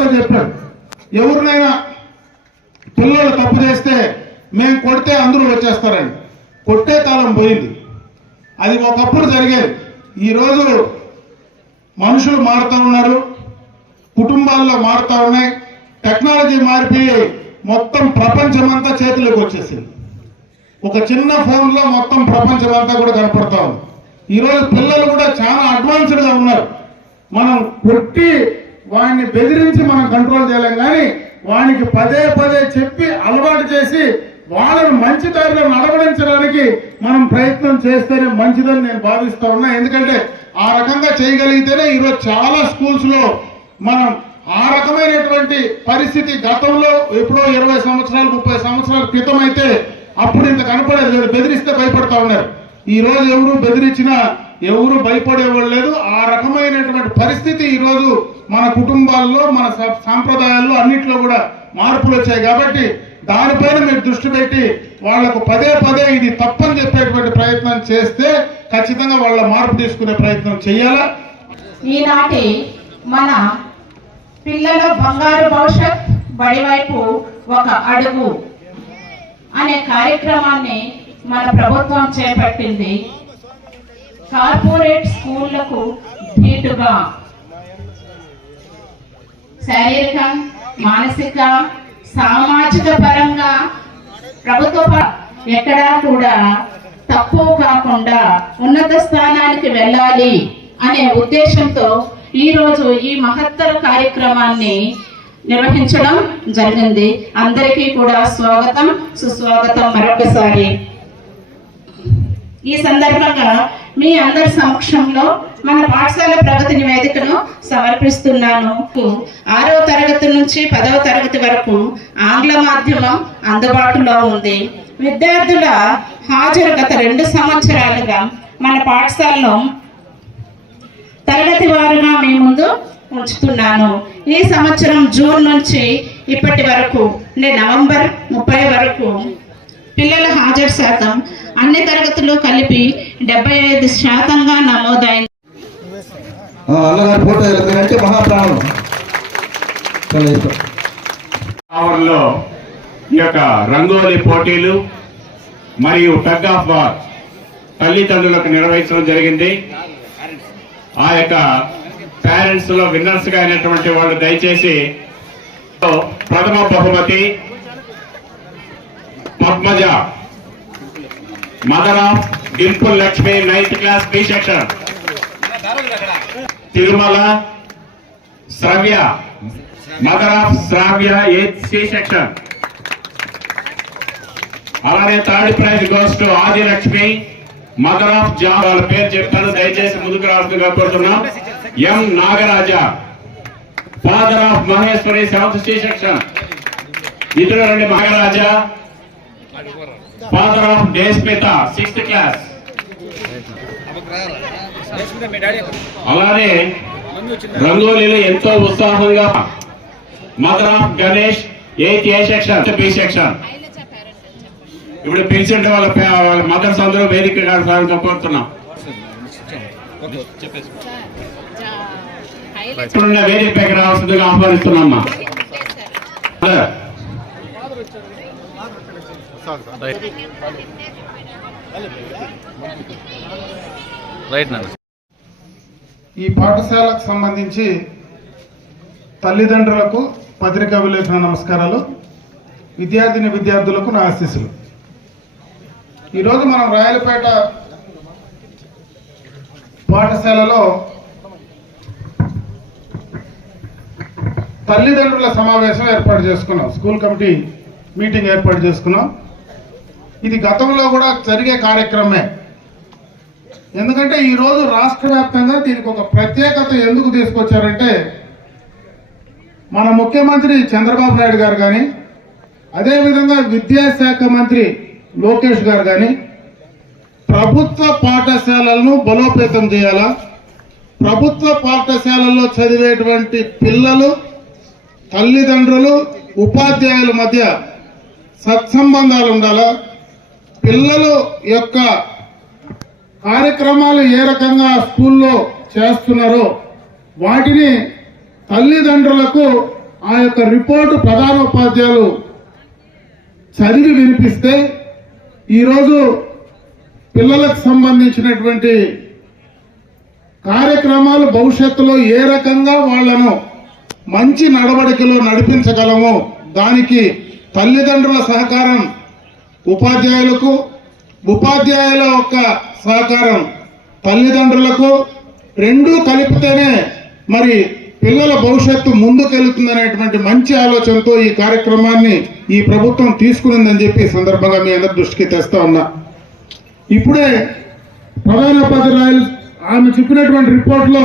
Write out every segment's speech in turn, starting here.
మొత్తం చెప్పాడు ఎవరినైనా పిల్లలు తప్పు చేస్తే మేము కొడితే అందరూ వచ్చేస్తారండి. కొట్టే కాలం పోయింది. అది ఒకప్పుడు జరిగేది. ఈరోజు మనుషులు మారుతూ ఉన్నారు కుటుంబాల్లో మారుతూ ఉన్నాయి టెక్నాలజీ మారిపోయి మొత్తం ప్రపంచమంతా చేతిలోకి వచ్చేసింది. ఒక చిన్న ఫోన్లో మొత్తం ప్రపంచం అంతా కూడా కనపడతా ఉంది. ఈరోజు పిల్లలు కూడా చాలా అడ్వాన్స్డ్గా ఉన్నారు. మనం కొట్టి వాడిని బెదిరించి మనం కంట్రోల్ చేయలేం కానీ వానికి పదే పదే చెప్పి అలవాటు చేసి వాళ్ళను మంచి దారిలో నడవడించడానికి మనం ప్రయత్నం చేస్తేనే మంచిదని నేను భావిస్తా ఉన్నా. ఎందుకంటే ఆ రకంగా చేయగలిగితేనే ఈరోజు చాలా స్కూల్స్లో మనం ఆ రకమైనటువంటి పరిస్థితి గతంలో ఎప్పుడో ఇరవై సంవత్సరాలు ముప్పై సంవత్సరాల క్రితం అయితే అప్పుడు ఇంత కనపడేది బెదిరిస్తే భయపడతా ఉన్నారు. ఈ రోజు ఎవరు బెదిరించినా ఎవరు భయపడేవాళ్ళు లేదు. ఆ రకమైనటువంటి పరిస్థితి ఈరోజు మన కుటుంబాల్లో మన సాంప్రదాయాల్లో అన్నిట్లో కూడా మార్పులు వచ్చాయి. కాబట్టి దానిపైన మీరు దృష్టి పెట్టి వాళ్ళకు పదే పదే ఇది తప్పని చెప్పేటువంటి ప్రయత్నం చేస్తే ఖచ్చితంగా వాళ్ళ మార్పు తీసుకునే ప్రయత్నం చేయాలా? ఈనాటి మన పిల్లల బంగారు భవిష్యత్ బడివైపు ఒక అడుగు అనే కార్యక్రమాన్ని మన ప్రభుత్వం చేపట్టింది. కార్పొరేట్ స్కూళ్ళకు ధీటుగా. శారీరక మానసిక సామాజిక పరంగా ప్రభుత్వ ఎక్కడా కూడా తక్కువ కాకుండా ఉన్నత స్థానానికి వెళ్ళాలి అనే ఉద్దేశంతో ఈరోజు ఈ మహత్తర కార్యక్రమాన్ని నిర్వహించడం జరిగింది. అందరికీ కూడా స్వాగతం సుస్వాగతం మరొకసారి. ఈ సందర్భంగా మీ అందరి సమక్షంలో మన పాఠశాల ప్రగతి నివేదికను సమర్పిస్తున్నాను. ఆరవ తరగతి నుంచి పదవ తరగతి వరకు ఆంగ్ల మాధ్యమం అందుబాటులో ఉంది. విద్యార్థుల హాజరు గత రెండు సంవత్సరాలుగా మన పాఠశాలలో తరగతి వారుగా మీ ముందు ఉంచుతున్నాను. ఈ సంవత్సరం జూన్ నుంచి ఇప్పటి వరకు అంటే నవంబర్ ముప్పై వరకు పిల్లల హాజరు శాతం అన్ని తరగతులు కలిపి డెబ్బై ఐదు శాతంగా నమోదైంది. అన్నగారి ఫోటో మహాప్రాణం. ఈ యొక్క రంగోలి పోటీలు మరియు టగ్ ఆఫ్ వార్ తల్లిదండ్రులకు నిర్వహించడం జరిగింది. ఆ యొక్క పేరెంట్స్లో విన్నర్స్గా అయినటువంటి వాళ్ళు దయచేసి ప్రథమ బహుమతి Padmaja mother of Dimple Lakshmi ninth class B section. Tirumala Sravya mother of Sravya eighth C section. అలానే third prize goes to Adi Lakshmi mother of జా వాళ్ళ పేరు చెప్తాను దయచేసి ముందుకు రావాల్సిందిగా కోరుతున్నాం. M. Nagaraja father of Maheshwari seventh C section. ఇతరు రండి Nagaraja. Father of Deshmitha sixth class అలానే రంగోలీలో ఎంతో ఉత్సాహంగా mother of Ganesh eighth A section B section ఇప్పుడు పిలిచింటే వాళ్ళ పే- వాళ్ళ మదర్స్ అందరూ వేదిక కోరుతున్నాం ఇప్పుడున్న వేదిక పైకి రావాల్సిందిగా ఆహ్వానిస్తున్నామ్మా రైట్ ఈ పాఠశాలకు సంబంధించి తల్లిదండ్రులకు పత్రికా విలేఖన నమస్కారాలు విద్యార్థిని విద్యార్థులకు నా ఆశీస్సులు. ఈరోజు మనం రాయలపేట పాఠశాలలో తల్లిదండ్రుల సమావేశం ఏర్పాటు చేసుకున్నాం. స్కూల్ కమిటీ మీటింగ్ ఏర్పాటు చేసుకున్నాం. ఇది గతంలో కూడా జరిగే కార్యక్రమే. ఎందుకంటే ఈరోజు రాష్ట్ర వ్యాప్తంగా దీనికి ఒక ప్రత్యేకత ఎందుకు తీసుకొచ్చారంటే మన ముఖ్యమంత్రి చంద్రబాబు నాయుడు గారు కానీ అదేవిధంగా విద్యాశాఖ మంత్రి లోకేష్ గారు కానీ ప్రభుత్వ పాఠశాలలను బలోపేతం చేయాలా? ప్రభుత్వ పాఠశాలల్లో చదివేటువంటి పిల్లలు తల్లిదండ్రులు ఉపాధ్యాయుల మధ్య సత్సంబంధాలు ఉండాలా? పిల్లలు యొక్క కార్యక్రమాలు ఏ రకంగా స్కూల్లో చేస్తున్నారో వాటిని తల్లిదండ్రులకు ఆ యొక్క రిపోర్టు ప్రధానోపాధ్యాయులు చదివి వినిపిస్తే ఈరోజు పిల్లలకు సంబంధించినటువంటి కార్యక్రమాలు భవిష్యత్తులో ఏ రకంగా వాళ్ళను మంచి నడవడికలో నడిపించగలము దానికి తల్లిదండ్రుల సహకారం ఉపాధ్యాయులకు ఉపాధ్యాయుల యొక్క సహకారం తల్లిదండ్రులకు రెండూ కలిపితేనే మరి పిల్లల భవిష్యత్తు ముందుకెళ్తుందనేటువంటి మంచి ఆలోచనతో ఈ కార్యక్రమాన్ని ఈ ప్రభుత్వం తీసుకునిందని చెప్పి సందర్భంగా మీ అందరి దృష్టికి తెస్తా ఉన్నా. ఇప్పుడే ప్రధాన ఉపాధ్యాయులు ఆమె చెప్పినటువంటి రిపోర్ట్లో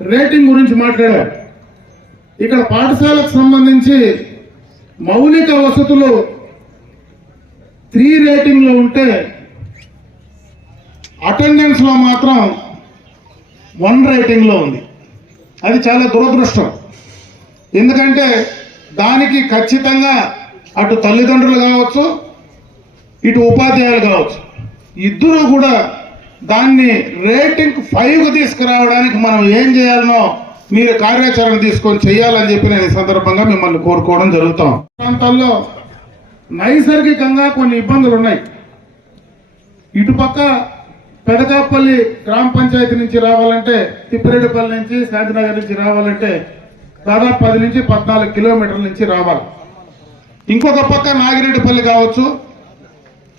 రేటింగ్ గురించి మాట్లాడారు. ఇక్కడ పాఠశాలకు సంబంధించి మౌలిక వసతులు త్రీ రేటింగ్లో ఉంటే అటెండెన్స్లో మాత్రం వన్ రేటింగ్లో ఉంది. అది చాలా దురదృష్టం. ఎందుకంటే దానికి ఖచ్చితంగా అటు తల్లిదండ్రులు కావచ్చు ఇటు ఉపాధ్యాయులు కావచ్చు ఇద్దరూ కూడా దాన్ని రేటింగ్ ఫైవ్ తీసుకురావడానికి మనం ఏం చేయాలనో మీరు కార్యాచరణ తీసుకొని చేయాలని చెప్పి నేను ఈ సందర్భంగా మిమ్మల్ని కోరుకోవడం జరుగుతాం. ప్రాంతాల్లో నైసర్గికంగా కొన్ని ఇబ్బందులు ఉన్నాయి ఇటుపక్క పెదకాపల్లి గ్రామ పంచాయతీ నుంచి రావాలంటే తిప్పిరెడ్డిపల్లి నుంచి శాంతినగర్ నుంచి రావాలంటే దాదాపు పది నుంచి పద్నాలుగు కిలోమీటర్ల నుంచి రావాలి. ఇంకొక పక్క నాగిరెడ్డిపల్లి కావచ్చు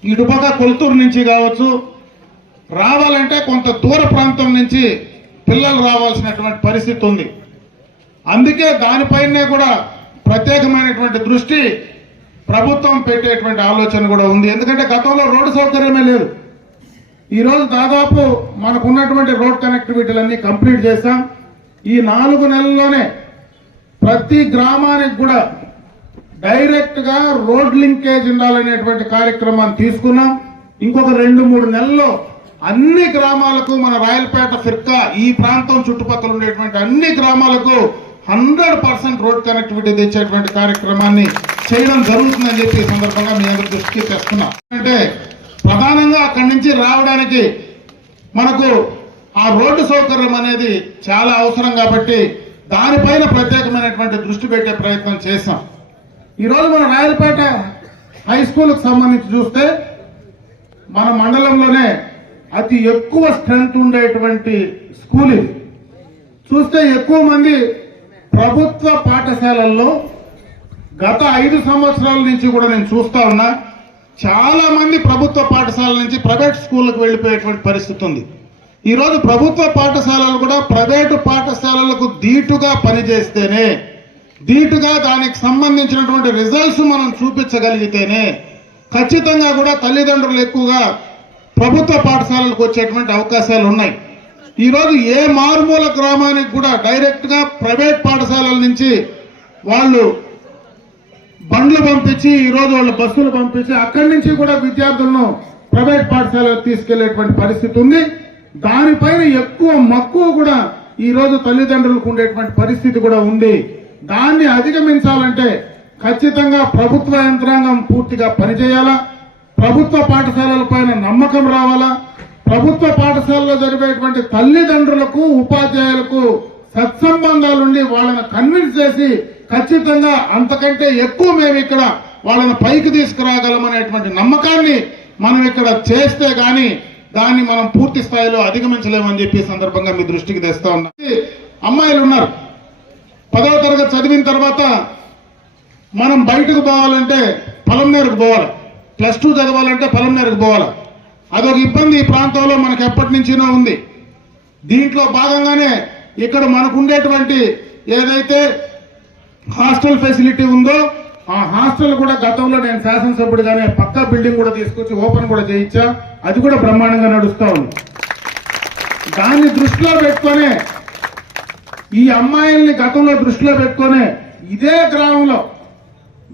ఇటుపక్క కొలుతూరు నుంచి కావచ్చు రావాలంటే కొంత దూర ప్రాంతం నుంచి పిల్లలు రావాల్సినటువంటి పరిస్థితి ఉంది. అందుకే దానిపైనే కూడా ప్రత్యేకమైనటువంటి దృష్టి ప్రభుత్వం పెట్టేటువంటి ఆలోచన కూడా ఉంది. ఎందుకంటే గతంలో రోడ్డు సౌకర్యమే లేదు. ఈరోజు దాదాపు మనకున్నటువంటి రోడ్ కనెక్టివిటీలన్నీ కంప్లీట్ చేశాం. ఈ నాలుగు నెలల్లోనే ప్రతి గ్రామానికి కూడా డైరెక్ట్గా రోడ్ లింకేజ్ ఉండాలనేటువంటి కార్యక్రమాన్ని తీసుకున్నాం. ఇంకొక రెండు మూడు నెలల్లో అన్ని గ్రామాలకు మన రాయలపేట ఫిర్కా ఈ ప్రాంతం చుట్టుపక్కల ఉండేటువంటి అన్ని గ్రామాలకు హండ్రెడ్ పర్సెంట్ రోడ్ కనెక్టివిటీ తెచ్చేటువంటి కార్యక్రమాన్ని చేయడం జరుగుతుందని చెప్పి ఈ సందర్భంగా మీ అందరి దృష్టికి తెస్తున్నా. అంటే ప్రధానంగా అక్కడి నుంచి రావడానికి మనకు ఆ రోడ్డు సౌకర్యం అనేది చాలా అవసరం కాబట్టి దానిపైన ప్రత్యేకమైనటువంటి దృష్టి పెట్టే ప్రయత్నం చేశాం. ఈరోజు మన రాయలపేట హై స్కూల్కి సంబంధించి చూస్తే మన మండలంలోనే అతి ఎక్కువ స్ట్రెంత్ ఉండేటువంటి స్కూల్ ఇది. చూస్తే ఎక్కువ మంది ప్రభుత్వ పాఠశాలల్లో గత ఐదు సంవత్సరాల నుంచి కూడా నేను చూస్తా ఉన్నా చాలా మంది ప్రభుత్వ పాఠశాలల నుంచి ప్రైవేట్ స్కూళ్ళకు వెళ్ళిపోయేటువంటి పరిస్థితి ఉంది. ఈరోజు ప్రభుత్వ పాఠశాలలు కూడా ప్రైవేటు పాఠశాలలకు ధీటుగా పనిచేస్తేనే ధీటుగా దానికి సంబంధించినటువంటి రిజల్ట్స్ మనం చూపించగలిగితేనే ఖచ్చితంగా కూడా తల్లిదండ్రులు ఎక్కువగా ప్రభుత్వ పాఠశాలలకు వచ్చేటువంటి అవకాశాలు ఉన్నాయి. ఈరోజు ఏ మారుమూల గ్రామానికి కూడా డైరెక్ట్గా ప్రైవేట్ పాఠశాలల నుంచి వాళ్ళు బండ్లు పంపించి ఈ రోజు వాళ్ళు బస్సులు పంపించి అక్కడి నుంచి కూడా విద్యార్థులను ప్రైవేట్ పాఠశాలకు తీసుకెళ్ళేటువంటి పరిస్థితి ఉంది. దానిపైన ఎక్కువ మక్కువ కూడా ఈరోజు తల్లిదండ్రులకు ఉండేటువంటి పరిస్థితి కూడా ఉంది. దాన్ని అధిగమించాలంటే ఖచ్చితంగా ప్రభుత్వ యంత్రాంగం పూర్తిగా పనిచేయాలా? ప్రభుత్వ పాఠశాలల పైన నమ్మకం రావాలా? ప్రభుత్వ పాఠశాలలో జరిపేటువంటి తల్లిదండ్రులకు ఉపాధ్యాయులకు సత్సంబంధాలుండి వాళ్ళని కన్విన్స్ చేసి ఖచ్చితంగా అంతకంటే ఎక్కువ మేము ఇక్కడ వాళ్ళని పైకి తీసుకురాగలమనేటువంటి నమ్మకాన్ని మనం ఇక్కడ చేస్తే గాని దాన్ని మనం పూర్తి స్థాయిలో అధిగమించలేమని చెప్పి సందర్భంగా మీ దృష్టికి తెస్తా ఉన్నా. అమ్మాయిలు ఉన్నారు. పదవ తరగతి చదివిన తర్వాత మనం బయటకు పోవాలంటే పొలంనేరుకు పోవాలి. ప్లస్ టూ చదవాలంటే పొలంనేరుకు పోవాలి. అదొక ఇబ్బంది ఈ ప్రాంతంలో మనకు ఎప్పటి నుంచినో ఉంది. దీంట్లో భాగంగానే ఇక్కడ మనకు ఉండేటువంటి ఏదైతే హాస్టల్ ఫెసిలిటీ ఉందో ఆ హాస్టల్ కూడా గతంలో నేను శాసనసభ్యుడిగానే పక్కా బిల్డింగ్ కూడా తీసుకొచ్చి ఓపెన్ కూడా చేయించా. అది కూడా బ్రహ్మాండంగా నడుస్తా ఉంది. దాన్ని దృష్టిలో పెట్టుకొనే ఈ అమ్మాయిల్ని గతంలో దృష్టిలో పెట్టుకొనే ఇదే గ్రామంలో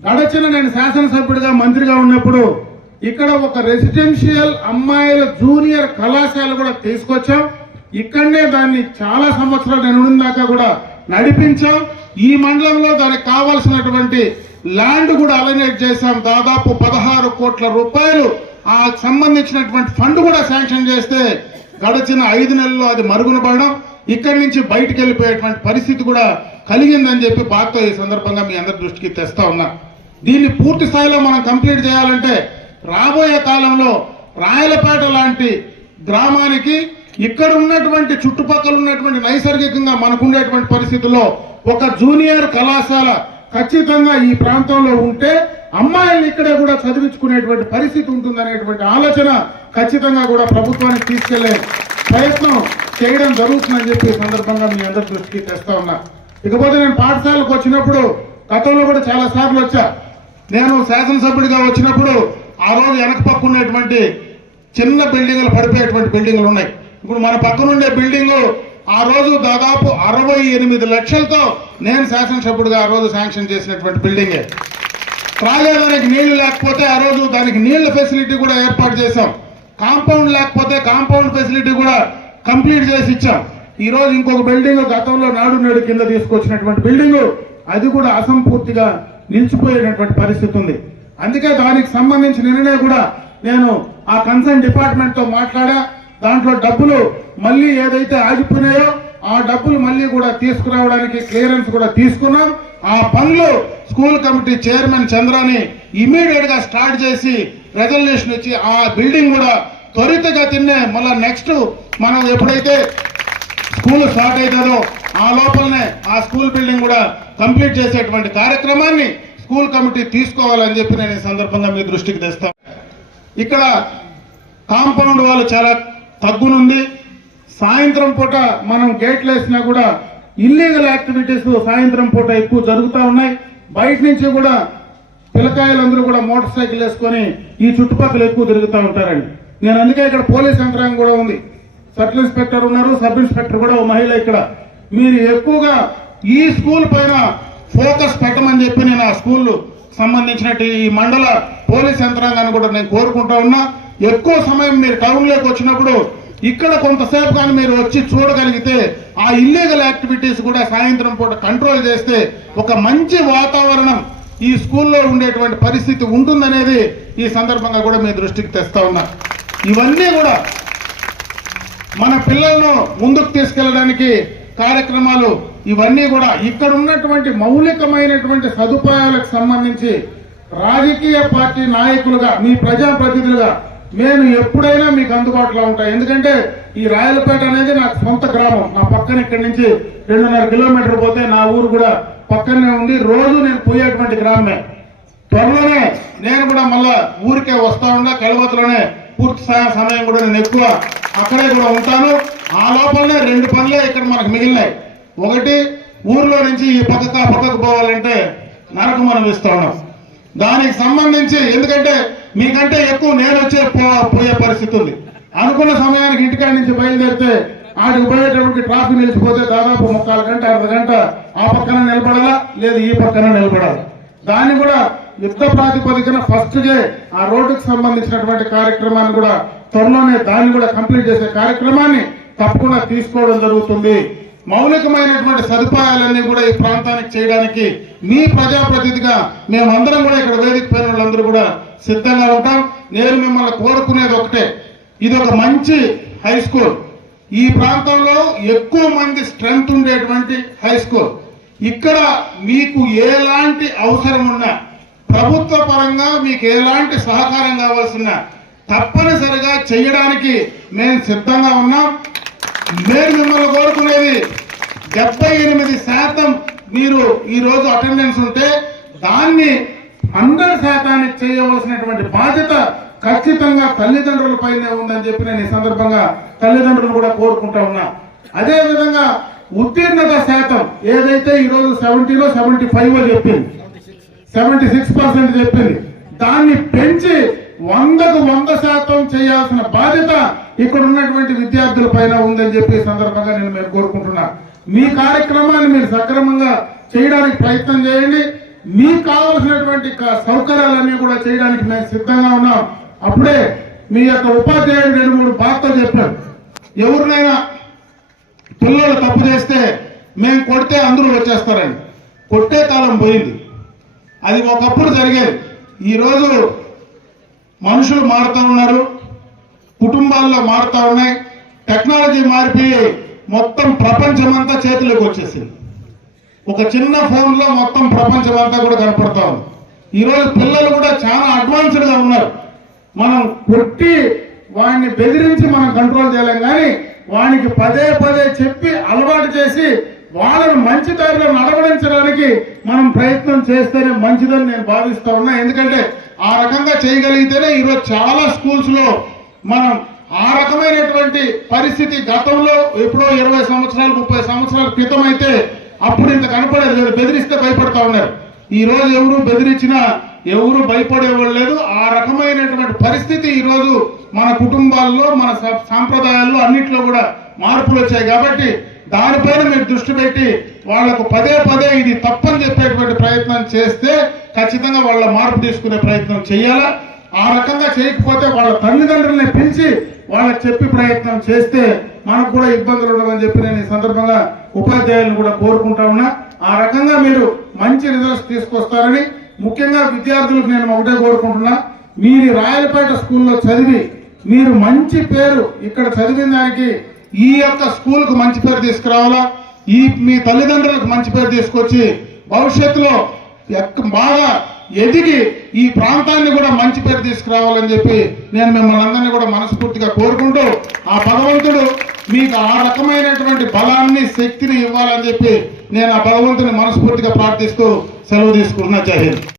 గడచిన నేను శాసనసభ్యుడిగా మంత్రిగా ఉన్నప్పుడు ఇక్కడ ఒక రెసిడెన్షియల్ అమ్మాయిల జూనియర్ కళాశాల కూడా తీసుకొచ్చాం. ఇక్కడనే దాన్ని చాలా సంవత్సరాలు నేను దాకా కూడా నడిపించాం. ఈ మండలంలో దానికి కావాల్సినటువంటి ల్యాండ్ కూడా అలైనేట్ చేశాం. దాదాపు పదహారు కోట్ల రూపాయలు ఆ సంబంధించినటువంటి ఫండ్ కూడా శాంక్షన్ చేస్తే గడిచిన ఐదు నెలల్లో అది మరుగున పడడం ఇక్కడి నుంచి బయటికి వెళ్ళిపోయేటువంటి పరిస్థితి కూడా కలిగిందని చెప్పి బాధతో ఈ సందర్భంగా మీ అందరి దృష్టికి తెస్తా ఉన్నా. దీన్ని పూర్తి స్థాయిలో మనం కంప్లీట్ చేయాలంటే రాబోయే కాలంలో రాయలపేట లాంటి గ్రామానికి ఇక్కడ ఉన్నటువంటి చుట్టుపక్కల ఉన్నటువంటి నైసర్గికంగా మనకుండేటువంటి పరిస్థితుల్లో ఒక జూనియర్ కళాశాల ఖచ్చితంగా ఈ ప్రాంతంలో ఉంటే అమ్మాయిల్ని ఇక్కడే కూడా చదివించుకునేటువంటి పరిస్థితి ఉంటుందనేటువంటి ఆలోచన ఖచ్చితంగా కూడా ప్రభుత్వానికి తీసుకెళ్ళే ప్రయత్నం చేయడం జరుగుతుందని చెప్పి సందర్భంగా మీ అందరి దృష్టికి తెస్తా ఉన్నా. ఇకపోతే నేను పాఠశాలకు వచ్చినప్పుడు గతంలో కూడా చాలా సార్లు వచ్చా. నేను శాసనసభ్యుడిగా వచ్చినప్పుడు ఆ రోజు వెనక పక్క ఉన్నటువంటి చిన్న బిల్డింగ్లు పడిపోయేటువంటి బిల్డింగ్లు ఉన్నాయి. ఇప్పుడు మన పక్కనుండే బిల్డింగ్ ఆ రోజు దాదాపు అరవై ఎనిమిది లక్షలతో నేను శాసనసభ్యుడిగా ఆ రోజు శాంక్షన్ చేసినటువంటి బిల్డింగే. త్రాగేదానికి నీళ్ళు లేకపోతే ఆ రోజు దానికి నీళ్ళ ఫెసిలిటీ కూడా ఏర్పాటు చేశాం. కాంపౌండ్ లేకపోతే కాంపౌండ్ ఫెసిలిటీ కూడా కంప్లీట్ చేసి ఇచ్చాం. ఈ రోజు ఇంకొక బిల్డింగ్ గతంలో నాడు నేడు కింద తీసుకొచ్చినటువంటి బిల్డింగ్ అది కూడా అసంపూర్తిగా నిలిచిపోయేటటువంటి పరిస్థితి ఉంది. అందుకే దానికి సంబంధించిన నిర్ణయం కూడా నేను ఆ కన్సర్న్ డిపార్ట్మెంట్తో మాట్లాడా దాంట్లో డబ్బులు మళ్ళీ ఏదైతే ఆగిపోయినాయో ఆ డబ్బులు మళ్ళీ కూడా తీసుకురావడానికి క్లియరెన్స్ కూడా తీసుకున్నాం. ఆ పనులు స్కూల్ కమిటీ చైర్మన్ చంద్రాని ఇమీడియట్గా స్టార్ట్ చేసి రెజల్యూషన్ ఇచ్చి ఆ బిల్డింగ్ కూడా త్వరితగతినే మళ్ళీ నెక్స్ట్ మనం ఎప్పుడైతే స్కూల్ స్టార్ట్ అవుతుందో ఆ లోపలనే ఆ స్కూల్ బిల్డింగ్ కూడా కంప్లీట్ చేసేటువంటి కార్యక్రమాన్ని స్కూల్ కమిటీ తీసుకోవాలని చెప్పి నేను ఈ సందర్భంగా మీ దృష్టికి తెస్తాను ఇక్కడ కాంపౌండ్ వాళ్ళు చాలా తగ్గునుంది. సాయంత్రం పూట మనం గేట్లు వేసినా కూడా ఇల్లీగల్ యాక్టివిటీస్ సాయంత్రం పూట ఎక్కువ జరుగుతూ ఉన్నాయి. బయట నుంచి కూడా పిల్లకాయలందరూ కూడా మోటార్ సైకిల్ వేసుకొని ఈ చుట్టుపక్కల ఎక్కువ తిరుగుతూ ఉంటారండి. నేను అందుకే ఇక్కడ పోలీస్ యంత్రాంగం కూడా ఉంది. సబ్ ఇన్స్పెక్టర్ ఉన్నారు సబ్ ఇన్స్పెక్టర్ కూడా మహిళ ఇక్కడ. మీరు ఎక్కువగా ఈ స్కూల్ పైన ఫోకస్ పెట్టమని చెప్పి నేను ఆ స్కూల్ సంబంధించినట్టు ఈ మండల పోలీస్ యంత్రాంగాన్ని కూడా నేను కోరుకుంటా ఉన్నా. ఎక్కువ సమయం మీరు టౌన్లోకి వచ్చినప్పుడు ఇక్కడ కొంతసేపు కానీ మీరు వచ్చి చూడగలిగితే ఆ ఇల్లీగల్ యాక్టివిటీస్ కూడా సాయంత్రం పూట కంట్రోల్ చేస్తే ఒక మంచి వాతావరణం ఈ స్కూల్లో ఉండేటువంటి పరిస్థితి ఉంటుందనేది ఈ సందర్భంగా కూడా మీ దృష్టికి తెస్తా ఉన్నా. ఇవన్నీ కూడా మన పిల్లలను ముందుకు తీసుకెళ్ళడానికి కార్యక్రమాలు ఇవన్నీ కూడా ఇక్కడ ఉన్నటువంటి మౌలికమైనటువంటి సదుపాయాలకు సంబంధించి రాజకీయ పార్టీ నాయకులుగా మీ ప్రజాప్రతినిధులుగా నేను ఎప్పుడైనా మీకు అందుబాటులో ఉంటాను ఎందుకంటే ఈ రాయలపేట అనేది నాకు సొంత గ్రామం. నా పక్కన ఇక్కడి నుంచి రెండున్నర కిలోమీటర్ పోతే నా ఊరు కూడా పక్కనే ఉంది రోజు నేను పోయేటువంటి గ్రామమే. త్వరలోనే నేను కూడా మళ్ళా ఊరికే వస్తా ఉండా. కలవతలోనే పూర్తి సా- సమయం కూడా నేను ఎక్కువ అక్కడే కూడా ఉంటాను. ఆ లోపలనే రెండు పనులే ఇక్కడ మనకు మిగిలినాయి. ఒకటి ఊర్లో నుంచి ఈ పక్కకు ఆ పక్కకు పోవాలంటే నరకు మనం ఇస్తా ఉన్నాం. దానికి సంబంధించి ఎందుకంటే మీకంటే ఎక్కువ నేను వచ్చే పో- పోయే పరిస్థితి ఉంది. అనుకున్న సమయానికి ఇంటికాడి నుంచి బయలుదేరితే ఆడికి పోయేటప్పటికి ట్రాఫిక్ నిలిచిపోతే దాదాపు ముక్కాలు గంట అర్ధ గంట ఆ పక్కన నిలబడాలా? లేదు ఈ పక్కన నిలబడాలా? దాన్ని కూడా యుద్ధ ప్రాతిపదికన ఫస్ట్ డే ఆ రోడ్డుకు సంబంధించినటువంటి కార్యక్రమాన్ని కూడా త్వరలోనే దాన్ని కూడా కంప్లీట్ చేసే కార్యక్రమాన్ని తప్పకుండా తీసుకోవడం జరుగుతుంది. మౌలికమైనటువంటి సదుపాయాలన్నీ కూడా ఈ ప్రాంతానికి చేయడానికి మీ ప్రజాప్రతినిధిగా మేమందరం కూడా ఇక్కడ వేదిక పైన వాళ్ళందరూ కూడా సిద్ధంగా ఉంటాం. నేను మిమ్మల్ని కోరుకునేది ఒకటే. ఇది ఒక మంచి హై స్కూల్. ఈ ప్రాంతంలో ఎక్కువ మంది స్ట్రెంగ్త్ ఉండేటువంటి హై స్కూల్. ఇక్కడ మీకు ఎలాంటి అవసరం ఉన్నా ప్రభుత్వ పరంగా మీకు ఎలాంటి సహకారం కావాల్సిన తప్పనిసరిగా చేయడానికి మేము సిద్ధంగా ఉన్నాం. నేను మిమ్మల్ని కోరుకునేది డెబ్బై ఎనిమిది శాతం మీరు ఈ రోజు అటెండెన్స్ ఉంటే దాన్ని హండ్రెడ్ శాతానికి చేయవలసినటువంటి బాధ్యత ఖచ్చితంగా తల్లిదండ్రుల పైనే ఉందని చెప్పి నేను ఈ సందర్భంగా తల్లిదండ్రులు కూడా కోరుకుంటా ఉన్నా. అదే విధంగా ఉత్తీర్ణత శాతం ఏదైతే ఈ రోజు సెవెంటీలో సెవెంటీ ఫైవ్ చెప్పింది సెవెంటీ సిక్స్ పర్సెంట్ చెప్పింది దాన్ని పెంచి వందకు వంద శాతం చేయాల్సిన బాధ్యత ఇక్కడ ఉన్నటువంటి విద్యార్థుల పైన ఉందని చెప్పి సందర్భంగా నేను మీరు కోరుకుంటున్నా. మీ కార్యక్రమాన్ని మీరు సక్రమంగా చేయడానికి ప్రయత్నం చేయండి. మీకు కావలసినటువంటి సౌకర్యాలన్నీ కూడా చేయడానికి మేము సిద్ధంగా ఉన్నాం. అప్పుడే మీ యొక్క ఉపాధ్యాయుడు రెండు మూడు బాధతో చెప్పారు. ఎవరినైనా పిల్లలు తప్పు చేస్తే మేము కొడితే అందరూ వచ్చేస్తారండి కొట్టే కాలం పోయింది. అది ఒకప్పుడు జరిగేది. ఈరోజు మనుషులు మారుతూ ఉన్నారు. కుటుంబాల్లో మారుతూ ఉన్నాయి. టెక్నాలజీ మారిపోయి మొత్తం ప్రపంచమంతా చేతిలోకి వచ్చేసింది. ఒక చిన్న ఫోన్లో మొత్తం ప్రపంచం అంతా కూడా కనపడతా ఉంది. ఈరోజు పిల్లలు కూడా చాలా అడ్వాన్స్డ్గా ఉన్నారు. మనం కొట్టి వాడిని బెదిరించి మనం కంట్రోల్ చేయలేం కానీ వానికి పదే పదే చెప్పి అలవాటు చేసి వాళ్ళను మంచి దారిలో నడవడించడానికి మనం ప్రయత్నం చేస్తేనే మంచిదని నేను భావిస్తా ఉన్నా. ఎందుకంటే ఆ రకంగా చేయగలిగితేనే ఈరోజు చాలా స్కూల్స్లో మనం ఆ రకమైనటువంటి పరిస్థితి గతంలో ఎప్పుడో ఇరవై సంవత్సరాలు ముప్పై సంవత్సరాల క్రితం అయితే అప్పుడు ఇంత కనపడేది బెదిరిస్తే భయపడతా ఉన్నారు. ఈ రోజు ఎవరు బెదిరించినా ఎవరు భయపడేవాళ్ళు లేదు. ఆ రకమైనటువంటి పరిస్థితి ఈరోజు మన కుటుంబాల్లో మన సాంప్రదాయాల్లో అన్నిట్లో కూడా మార్పులు వచ్చాయి. కాబట్టి దానిపైన మీరు దృష్టి పెట్టి వాళ్ళకు పదే పదే ఇది తప్పని చెప్పేటువంటి ప్రయత్నం చేస్తే ఖచ్చితంగా వాళ్ళ మార్పు తీసుకునే ప్రయత్నం చేయాలా? ఆ రకంగా చేయకపోతే వాళ్ళ తల్లిదండ్రుల్ని పిలిచి వాళ్ళకి చెప్పి ప్రయత్నం చేస్తే మనకు కూడా ఇబ్బందులు ఉండవని చెప్పి నేను ఈ సందర్భంగా ఉపాధ్యాయులను కూడా కోరుకుంటా ఉన్నా. ఆ రకంగా మీరు మంచి రిజల్ట్స్ తీసుకొస్తారని ముఖ్యంగా విద్యార్థులకు నేను ఒకటే కోరుకుంటున్నా. మీరు రాయలపేట స్కూల్లో చదివి మీరు మంచి పేరు ఇక్కడ చదివిన దానికి ఈ యొక్క స్కూల్కు మంచి పేరు తీసుకురావాలా? ఈ మీ తల్లిదండ్రులకు మంచి పేరు తీసుకొచ్చి భవిష్యత్తులో ఎక్క- బాగా ఎదిగి ఈ ప్రాంతాన్ని కూడా మంచి పేరు తీసుకురావాలని చెప్పి నేను మిమ్మల్ని అందరినీ కూడా మనస్ఫూర్తిగా కోరుకుంటూ ఆ భగవంతుడు మీకు ఆ రకమైనటువంటి బలాన్ని శక్తిని ఇవ్వాలని చెప్పి నేను ఆ భగవంతుని మనస్ఫూర్తిగా ప్రార్థిస్తూ సెలవు తీసుకుంటున్నా. జై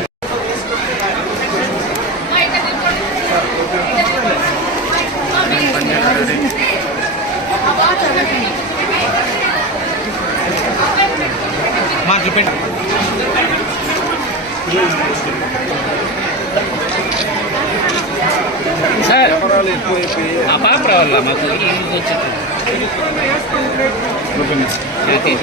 సార్ ఆ పాప రావాలా మాకు ఈ వచ్చేది చేతి